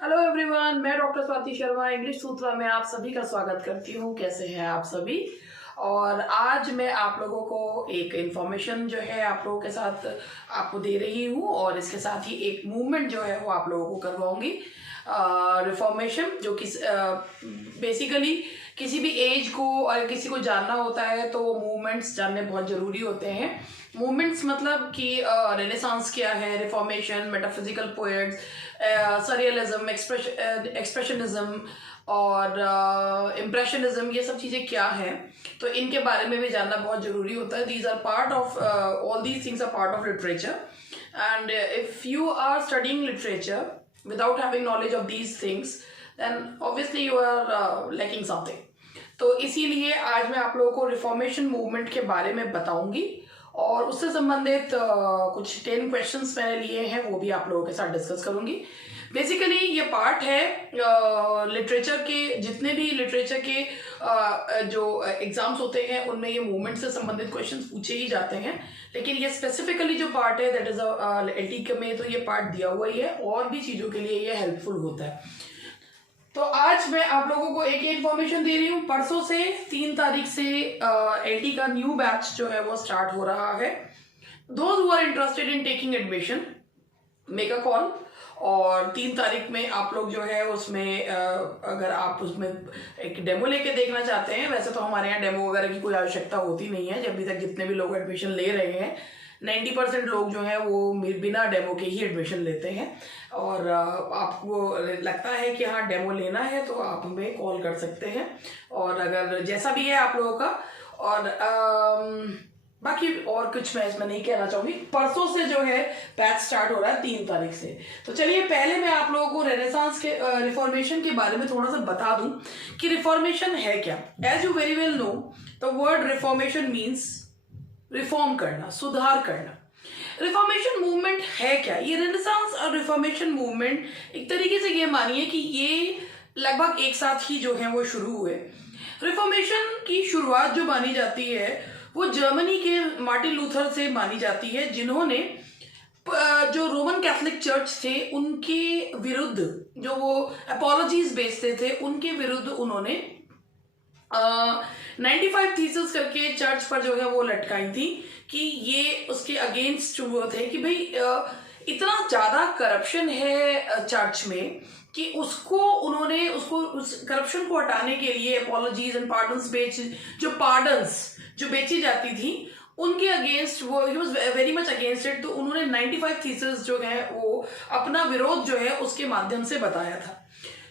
Hello everyone, मैं doctor Swati Sharma English सूत्रा में आप सभी का स्वागत करती हूँ। कैसे हैं आप सभी? और आज मैं आप लोगों को एक इन्फॉर्मेशन जो है आप लोगों के साथ आपको दे रही हूँ और इसके साथ ही एक मूवमेंट जो है वो आप लोगों को करवाऊंगी। रिफॉर्मेशन जो कि बेसिकली किसी भी एज को और किसी को जानना होता है तो मूवमेंट्स जानने बहुत ज़रूरी होते हैं। मूवमेंट्स मतलब कि रेनेसांस क्या है, reformation, metaphysical poets, surrealism, expressionism और इम्प्रेशनिज्म, ये सब चीज़ें क्या हैं, तो इनके बारे में भी जानना बहुत ज़रूरी होता है। These are part of all these things are part of literature and if you are studying literature without having knowledge of these things then obviously you are lacking something। तो इसीलिए आज मैं आप लोगों को रिफॉर्मेशन मूवमेंट के बारे में बताऊंगी और उससे संबंधित कुछ 10 क्वेश्चंस मैंने लिए हैं, वो भी आप लोगों के साथ डिस्कस करूंगी। बेसिकली ये पार्ट है लिटरेचर के, जितने भी लिटरेचर के जो एग्जाम्स होते हैं उनमें ये मूवमेंट से संबंधित क्वेश्चंस पूछे ही जाते हैं, लेकिन ये स्पेसिफिकली जो पार्ट है दैट इज एलटी में तो ये पार्ट दिया हुआ ही है और भी चीज़ों के लिए ये हेल्पफुल होता है। तो आज मैं आप लोगों को एक इन्फॉर्मेशन दे रही हूँ। परसों से 3 तारीख से एलटी का न्यू बैच जो है वो स्टार्ट हो रहा है। Those who are interested in taking admission make a call. और 3 तारीख में आप लोग जो है उसमें अगर आप उसमें एक डेमो लेके देखना चाहते हैं, वैसे तो हमारे यहाँ डेमो वगैरह की कोई आवश्यकता होती नहीं है। जब अभी तक जितने भी लोग एडमिशन ले रहे हैं 90% लोग जो हैं वो बिना डेमो के ही एडमिशन लेते हैं। और आपको लगता है कि हाँ डेमो लेना है तो आप हमें कॉल कर सकते हैं, और अगर जैसा भी है आप लोगों का। और बाकी और कुछ मैं इसमें नहीं कहना चाहूंगी। परसों से जो है बैच स्टार्ट हो रहा है 3 तारीख से। तो चलिए पहले मैं आप लोगों को रेनेसांस के रिफॉर्मेशन के बारे में थोड़ा सा बता दूं कि रिफॉर्मेशन है क्या। As you very well know the word reformation means reform करना, सुधार करना। रिफॉर्मेशन मूवमेंट है क्या? ये रेनेसांस और रिफॉर्मेशन मूवमेंट एक तरीके से ये मानिए कि ये लगभग एक साथ ही जो है वो शुरू हुए। रिफॉर्मेशन की शुरुआत जो मानी जाती है वो जर्मनी के मार्टिन लूथर से मानी जाती है, जिन्होंने जो रोमन कैथोलिक चर्च थे उनके विरुद्ध, जो वो अपॉलॉजीज बेचते थे, उनके विरुद्ध उन्होंने 95 थीसिस करके चर्च पर जो है वो लटकाई थी कि ये उसके अगेंस्ट वो थे कि भाई इतना ज़्यादा करप्शन है चर्च में कि उसको उन्होंने उस करप्शन को हटाने के लिए अपॉलॉजीज एंड पार्डन्स जो बेची जाती थी उनके अगेंस्ट वो he was very much against it. तो उन्होंने 95 थीसिस जो है वो अपना विरोध जो है उसके माध्यम से बताया था।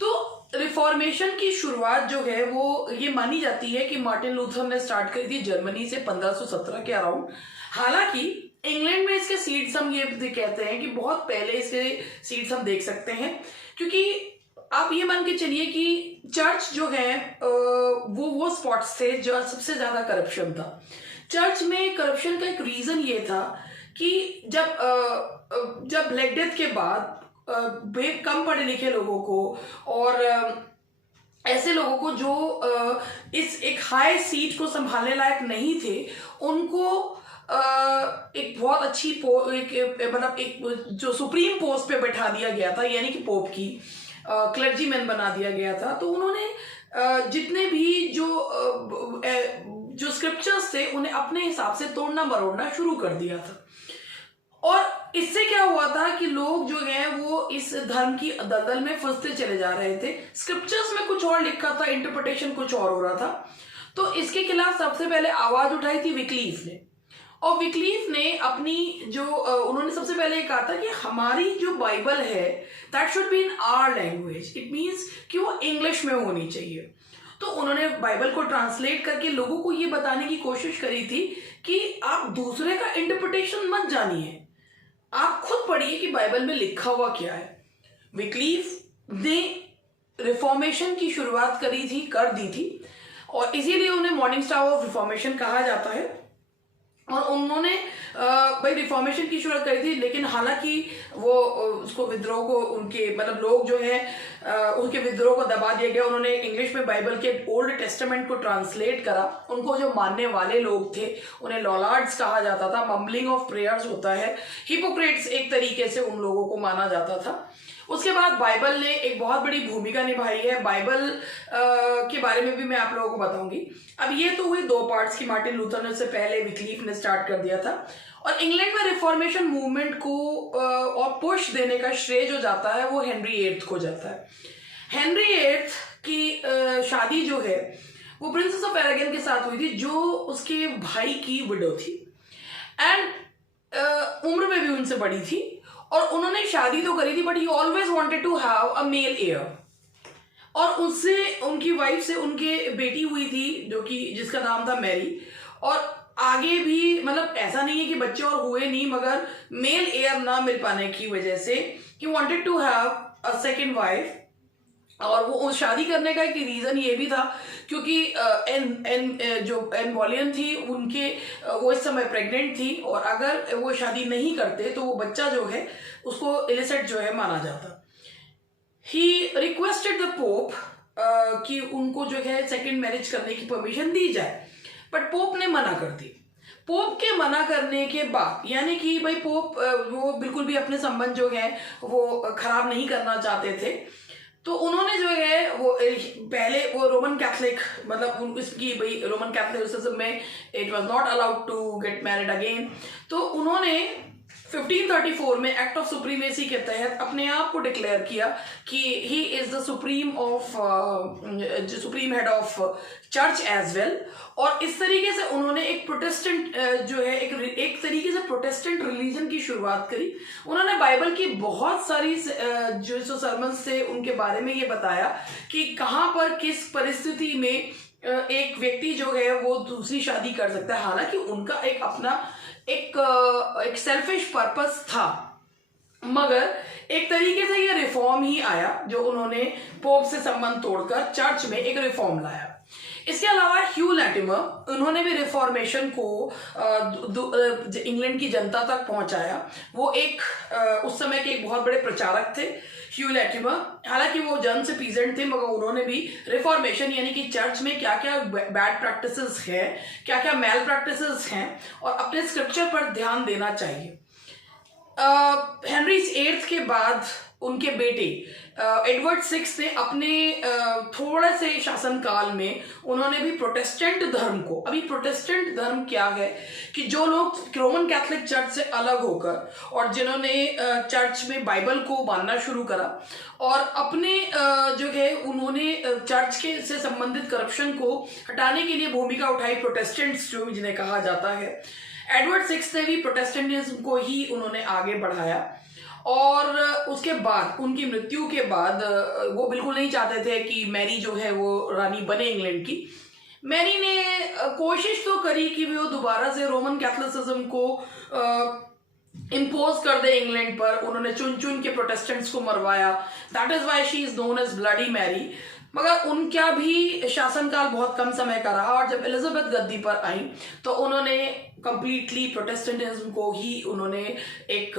तो रिफॉर्मेशन की शुरुआत जो है वो ये मानी जाती है कि मार्टिन लूथर ने स्टार्ट करी थी जर्मनी से 1517 के अराउंड। हालांकि इंग्लैंड में इसके सीड्स हम ये कहते हैं कि बहुत पहले इसके सीड्स हम देख सकते हैं, क्योंकि आप ये मान के चलिए कि चर्च जो है वो स्पॉट्स थे जो सबसे ज्यादा करप्शन था। चर्च में करप्शन का एक रीजन ये था कि जब ब्लैक डेथ के बाद कम पढ़े लिखे लोगों को और ऐसे लोगों को जो इस एक हाई सीट को संभालने लायक नहीं थे, उनको एक बहुत अच्छी मतलब एक जो सुप्रीम पोस्ट पे बैठा दिया गया था, यानी कि पोप की क्लर्जीमैन बना दिया गया था। तो उन्होंने जितने भी जो स्क्रिप्चर्स थे उन्हें अपने हिसाब से तोड़ना मरोड़ना शुरू कर दिया था। और इससे क्या हुआ था कि लोग जो है वो इस धर्म की दलदल में फंसते चले जा रहे थे। स्क्रिप्चर्स में कुछ और लिखा था, इंटरप्रिटेशन कुछ और हो रहा था। तो इसके खिलाफ सबसे पहले आवाज उठाई थी विक्लीफ ने। और विक्लीफ ने अपनी उन्होंने सबसे पहले कहा था कि हमारी जो बाइबल है that should be in our language, it means कि वो इंग्लिश में होनी चाहिए। तो उन्होंने बाइबल को ट्रांसलेट करके लोगों को ये बताने की कोशिश करी थी कि आप दूसरे का इंटरप्रिटेशन मत जानिए, आप खुद पढ़िए कि बाइबल में लिखा हुआ क्या है। विक्लीफ ने रिफॉर्मेशन की शुरुआत कर दी थी और इसीलिए उन्हें मॉर्निंग स्टार ऑफ रिफॉर्मेशन कहा जाता है। और उन्होंने भाई रिफॉर्मेशन की शुरुआत करी थी, लेकिन हालांकि वो उसको विद्रोह को उनके मतलब लोग जो है उनके विद्रोह को दबा दिया गया। उन्होंने इंग्लिश में बाइबल के ओल्ड टेस्टामेंट को ट्रांसलेट करा। उनको जो मानने वाले लोग थे उन्हें लॉलार्ड्स कहा जाता था, मम्बलिंग ऑफ प्रेयर्स होता है, हिपोक्रेट्स एक तरीके से उन लोगों को माना जाता था। उसके बाद बाइबल ने एक बहुत बड़ी भूमिका निभाई है। बाइबल के बारे में भी मैं आप लोगों को बताऊंगी। अब ये तो हुई दो पार्ट्स की, मार्टिन लूथर ने उससे पहले विक्लीफ ने स्टार्ट कर दिया था। और इंग्लैंड में रिफॉर्मेशन मूवमेंट को और पुश देने का श्रेय जो जाता है वो हेनरी एट्थ को जाता है। हेनरी एट्थ की शादी जो है वो प्रिंसेस ऑफ एरागन के साथ हुई थी, जो उसके भाई की विडो थी एंड उम्र में भी उनसे बड़ी थी। और उन्होंने शादी तो करी थी, but he always wanted to have a male heir. और उससे उनकी वाइफ से उनके बेटी हुई थी जो कि जिसका नाम था मैरी। और आगे भी मतलब ऐसा नहीं है कि बच्चे और हुए नहीं, मगर मेल एयर ना मिल पाने की वजह से he wanted to have a second wife. और वो शादी करने का एक रीजन ये भी था क्योंकि जो एन बॉलियन थी उनके वो इस समय प्रेग्नेंट थी, और अगर वो शादी नहीं करते तो वो बच्चा जो है उसको इलिसिट जो है माना जाता। ही रिक्वेस्टेड द पोप कि उनको जो है सेकंड मैरिज करने की परमिशन दी जाए, बट पोप ने मना कर दी। पोप के मना करने के बाद, यानी कि भाई पोप वो बिल्कुल भी अपने संबंध जो है वो खराब नहीं करना चाहते थे, तो उन्होंने जो है वो पहले वो रोमन कैथलिक मतलब इसकी भाई रोमन कैथलिसिज्म में it was not allowed to get married again. तो उन्होंने 1534 में एक्ट ऑफ सुप्रीमेसी के तहत अपने आप को डिक्लेयर किया कि he is the supreme head of church as well. और इस तरीके से उन्होंने एक प्रोटेस्टेंट जो है एक तरीके से प्रोटेस्टेंट रिलीजन की शुरुआत करी। उन्होंने बाइबल की बहुत सारी जो सर्मन्स थे उनके बारे में ये बताया कि कहाँ पर किस परिस्थिति में एक व्यक्ति जो है वो दूसरी शादी कर सकता है। हालांकि उनका एक अपना एक सेल्फिश पर्पस था, मगर एक तरीके से ये रिफॉर्म ही आया जो उन्होंने पोप से संबंध तोड़कर चर्च में एक रिफॉर्म लाया। इसके अलावा ह्यू लैटिमर, उन्होंने भी रिफॉर्मेशन को इंग्लैंड की जनता तक पहुंचाया। वो एक उस समय के एक बहुत बड़े प्रचारक थे ह्यू लैटिमर। हालांकि वो जन से पीजेंट थे, मगर उन्होंने भी रिफॉर्मेशन यानी कि चर्च में क्या क्या बैड प्रैक्टिसेस हैं, क्या क्या मैल प्रैक्टिसेस हैं और अपने स्क्रिप्चर पर ध्यान देना चाहिए। हेनरी एट्थ के बाद उनके बेटे एडवर्ड सिक्स ने अपने थोड़े से शासनकाल में उन्होंने भी प्रोटेस्टेंट धर्म को, अभी प्रोटेस्टेंट धर्म क्या है कि जो लोग रोमन कैथलिक चर्च से अलग होकर और जिन्होंने चर्च में बाइबल को मानना शुरू करा और अपने जो है उन्होंने चर्च के से संबंधित करप्शन को हटाने के लिए भूमिका उठाई, प्रोटेस्टेंट्स जो जिन्हें कहा जाता है। एडवर्ड सिक्स ने भी प्रोटेस्टेंटिज्म को ही उन्होंने आगे बढ़ाया। और उसके बाद उनकी मृत्यु के बाद वो बिल्कुल नहीं चाहते थे कि मैरी जो है वो रानी बने इंग्लैंड की। मैरी ने कोशिश तो करी कि वो दोबारा से रोमन कैथोलिसिज्म को इम्पोज कर दे इंग्लैंड पर। उन्होंने चुन चुन के प्रोटेस्टेंट्स को मरवाया। That is why she is known as bloody Mary. मगर उनका भी शासनकाल बहुत कम समय का रहा और जब एलिजाबेथ गद्दी पर आई तो उन्होंने कंप्लीटली प्रोटेस्टेंटिज्म को ही उन्होंने एक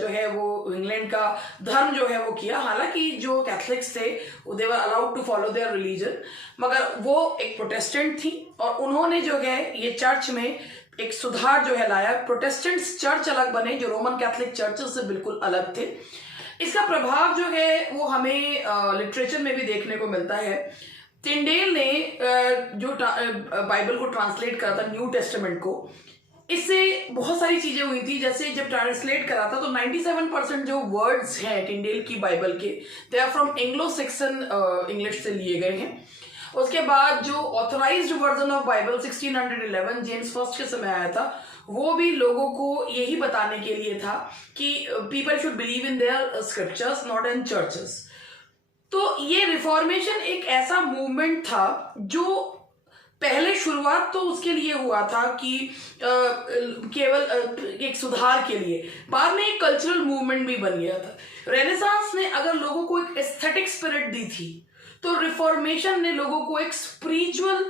जो है वो इंग्लैंड का धर्म जो है वो किया। हालांकि जो कैथलिक्स थे they were allowed to follow their religion, मगर वो एक प्रोटेस्टेंट थी और उन्होंने जो है ये चर्च में एक सुधार जो है लाया। प्रोटेस्टेंट्स चर्च अलग बने जो रोमन कैथलिक चर्चेस से बिल्कुल अलग थे। इसका प्रभाव जो है वो हमें लिटरेचर में भी देखने को मिलता है। टिंडेल ने जो बाइबल को ट्रांसलेट करा था, न्यू टेस्टामेंट को, इससे बहुत सारी चीजें हुई थी। जैसे जब ट्रांसलेट करा था तो 97% जो वर्ड्स हैं टिंडेल की बाइबल के they are from Anglo Saxon English से लिए गए हैं। उसके बाद जो authorized version of Bible 1611 James first के समय आया था, वो भी लोगों को यही बताने के लिए था कि people should believe in their scriptures not in churches. तो ये रिफॉर्मेशन एक ऐसा मूवमेंट था जो पहले शुरुआत तो उसके लिए हुआ था कि केवल एक सुधार के लिए, बाद में एक कल्चरल मूवमेंट भी बन गया था। रेनेसांस ने अगर लोगों को एक एस्थेटिक स्पिरिट दी थी तो रिफॉर्मेशन ने लोगों को एक स्पिरिचुअल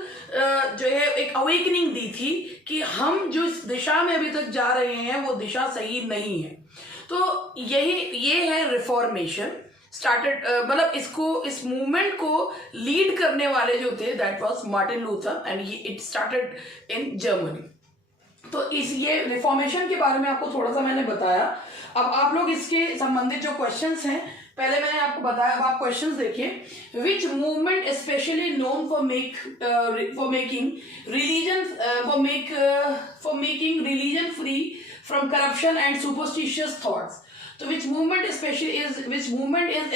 जो है एक अवेकनिंग दी थी कि हम जो इस दिशा में अभी तक जा रहे हैं वो दिशा सही नहीं है। तो ये है रिफॉर्मेशन स्टार्टेड, मतलब इस मूवमेंट को लीड करने वाले जो थे that was Martin Luther and it started in Germany. तो ये रिफॉर्मेशन के बारे में आपको थोड़ा सा मैंने बताया। अब आप लोग इसके संबंधित जो क्वेश्चंस हैं पहले मैंने आपको बताया, अब आप क्वेश्चंस देखिए। विच movement specially known for making religion free from corruption and superstitious thoughts. तो which movement is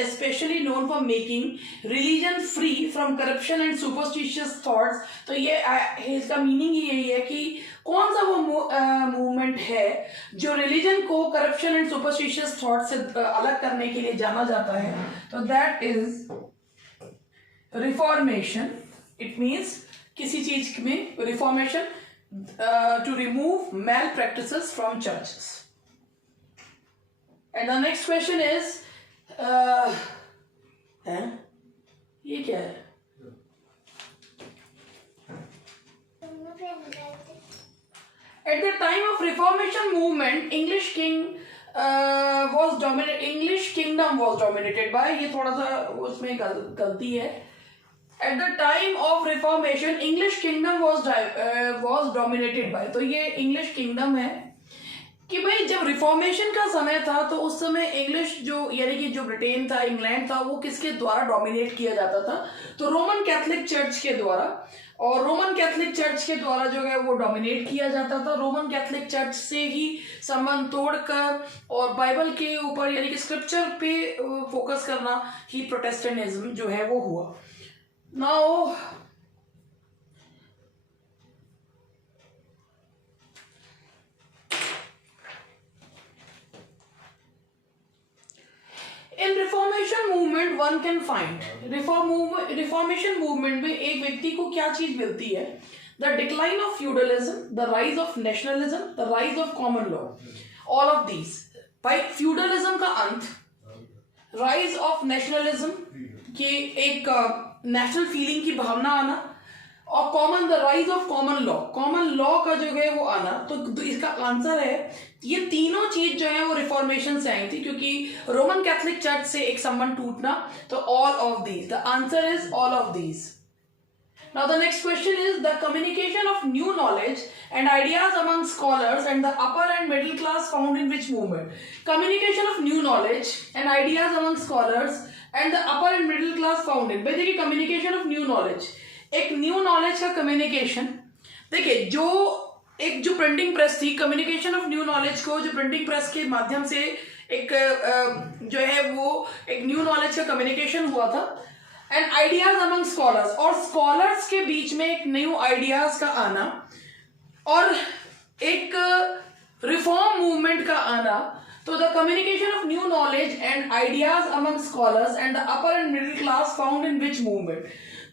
especially known for making religion free from corruption and superstitious thoughts। तो ये इसका मीनिंग ही यही है कि कौन सा वो मूवमेंट है जो रिलीजन को करप्शन एंड सुपरस्टिशियस थॉट से अलग करने के लिए जाना जाता है। तो that is reformation. It means किसी चीज में reformation to remove malpractices from churches. And the next question is, ये क्या है? At the time of Reformation movement, English kingdom was dominated by, ये थोड़ा सा उसमें गलती है। At the time of Reformation, English kingdom was dominated by, तो ये English kingdom है कि भाई जब रिफॉर्मेशन का समय था तो उस समय इंग्लिश जो यानी कि जो ब्रिटेन था, इंग्लैंड था, वो किसके द्वारा डोमिनेट किया जाता था? तो रोमन कैथोलिक चर्च के द्वारा। और रोमन कैथोलिक चर्च के द्वारा जो है वो डोमिनेट किया जाता था। रोमन कैथोलिक चर्च से ही संबंध तोड़कर और बाइबल के ऊपर यानी कि स्क्रिप्चर पे फोकस करना ही प्रोटेस्टेंटिज्म जो है वो हुआ। Now in reformation movement one can find, reformation movement में एक व्यक्ति को क्या चीज मिलती है? The decline of feudalism, the rise of nationalism, the rise of common law, all of these. भाई फ्यूडलिज्म का अंत, राइज ऑफ नेशनलिज्म की एक नेशनल फीलिंग की भावना आना, और the rise of common law का जो है वो आना। तो इसका आंसर है ये तीनों चीज जो है वो रिफॉर्मेशन से आई थी, क्योंकि रोमन कैथोलिक चर्च से एक संबंध टूटना। तो all of these, the answer is all of these. Now the next question is the communication of new knowledge and ideas among scholars and the upper and middle class found in which movement? Communication of new knowledge and ideas among scholars and the upper and middle class found in, भाई देखिए communication of new knowledge, एक new knowledge का communication. देखिए जो printing press थी, communication of new knowledge को जो printing press के माध्यम से एक जो है वो एक न्यू नॉलेज का कम्युनिकेशन हुआ था। एंड आइडियाज अमंग स्कॉलर्स, और स्कॉलर्स के बीच में एक न्यू आइडियाज का आना और एक रिफॉर्म मूवमेंट का आना। तो the communication of new knowledge and ideas among scholars and the upper and middle class found in which movement?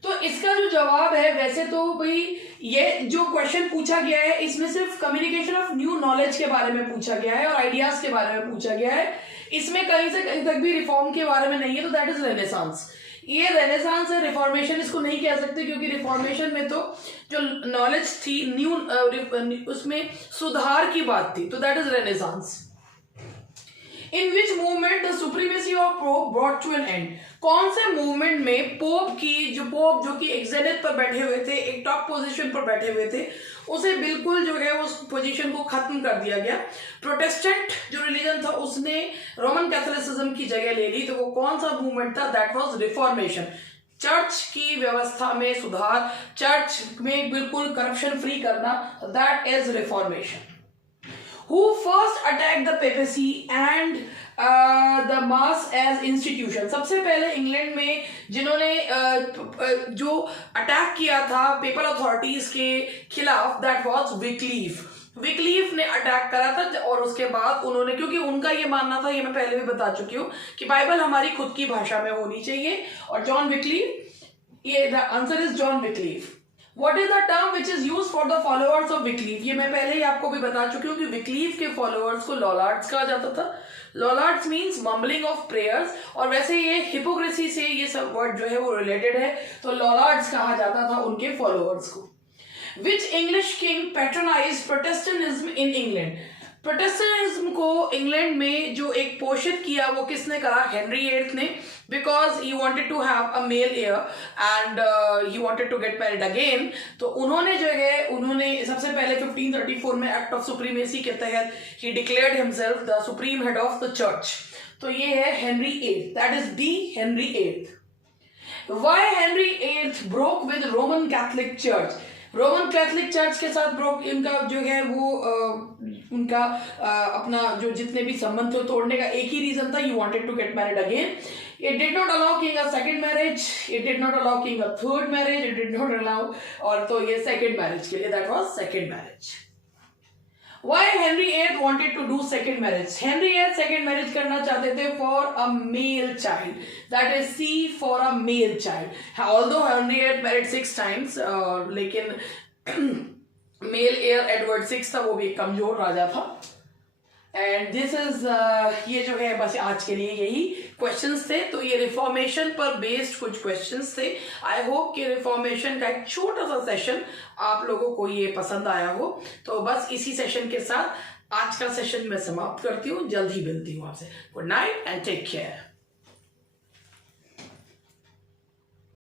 तो इसका जो जवाब है, वैसे तो भाई ये जो क्वेश्चन पूछा गया है इसमें सिर्फ कम्युनिकेशन ऑफ न्यू नॉलेज के बारे में पूछा गया है और आइडियाज के बारे में पूछा गया है। इसमें कहीं से कहीं तक भी रिफॉर्म के बारे में नहीं है। तो दैट इज रेनेसांस। ये रेनेसांस है, रिफॉर्मेशन इसको नहीं कह सकते, क्योंकि रिफॉर्मेशन में तो जो नॉलेज थी न्यू उसमें सुधार की बात थी। तो that is renaissance. In which movement the supremacy of Pope brought to an end? कौन से मूवमेंट में पोप जो कि एक जेनिथ पर बैठे हुए थे, एक टॉप पोजीशन पर बैठे हुए थे, उसे बिल्कुल जो है उस पोजीशन को खत्म कर दिया गया। प्रोटेस्टेंट जो रिलीजन था उसने रोमन कैथोलिसिज्म की जगह ले ली। तो वो कौन सा मूवमेंट था? That was reformation. चर्च की व्यवस्था में सुधार, चर्च में बिल्कुल करप्शन फ्री करना, that is reformation. Who first attacked the papacy and the mass as institution? सबसे पहले इंग्लैंड में जिन्होंने जो अटैक किया था पेपल अथॉरिटीज के खिलाफ, दैट वाज विक्लीफ ने अटैक करा था। और उसके बाद उन्होंने, क्योंकि उनका ये मानना था, ये मैं पहले भी बता चुकी हूँ, कि बाइबल हमारी खुद की भाषा में होनी चाहिए। और जॉन विक्लीफ, ये the answer is John Wycliffe. What is the term which is used for the followers of Wycliffe? ये मैं पहले ही आपको भी बता चुकी हूँ कि विक्लीफ के फॉलोअर्स को लॉलार्ड्स कहा जाता था। लॉलार्ड्स मीन्स मम्बलिंग ऑफ प्रेयर्स, और वैसे ये हिपोक्रेसी से ये सब वर्ड जो है वो रिलेटेड है। तो लॉलार्ड्स कहा जाता था उनके फॉलोअर्स को। Which English king patronized Protestantism in England? Protestantism को इंग्लैंड में जो एक पोषित किया वो किसने करा? हेनरी VIII ने, because he wanted to have a male heir and he wanted to get married again. तो उन्होंने जो है उन्होंने सबसे पहले 1534 में एक्ट ऑफ सुप्रीमेसी के तहत he declared himself the supreme head of the church. तो ये है Henry eight, that is the, Henry eight. Why Henry VIII broke with Roman Catholic Church? Roman Catholic church के साथ ब्रोक, इनका जो है वो उनका अपना जो जितने भी संबंध थे तोड़ने का एक ही रीजन था, he wanted to get married again. It did not allow king a second marriage, it did not allow king a third marriage, it did not allow, और तो ये सेकंड मैरिज के लिए, that was second marriage. Why Henry VIII wanted to do second marriage? Henry VIII second marriage करना चाहते थे for a male child, that is C, for a male child. Although Henry VIII married 6 times, लेकिन mail air Edward 6 था, वो भी एक कमजोर राजा था। एंड दिस इज ये जो है बस आज के लिए यही क्वेश्चंस थे। तो ये रिफॉर्मेशन पर बेस्ड कुछ क्वेश्चंस थे। आई होप कि रिफॉर्मेशन का एक छोटा सा सेशन आप लोगों को ये पसंद आया हो। तो बस इसी सेशन के साथ आज का सेशन मैं समाप्त करती हूँ, जल्द ही मिलती हूँ आपसे। Good night and take care.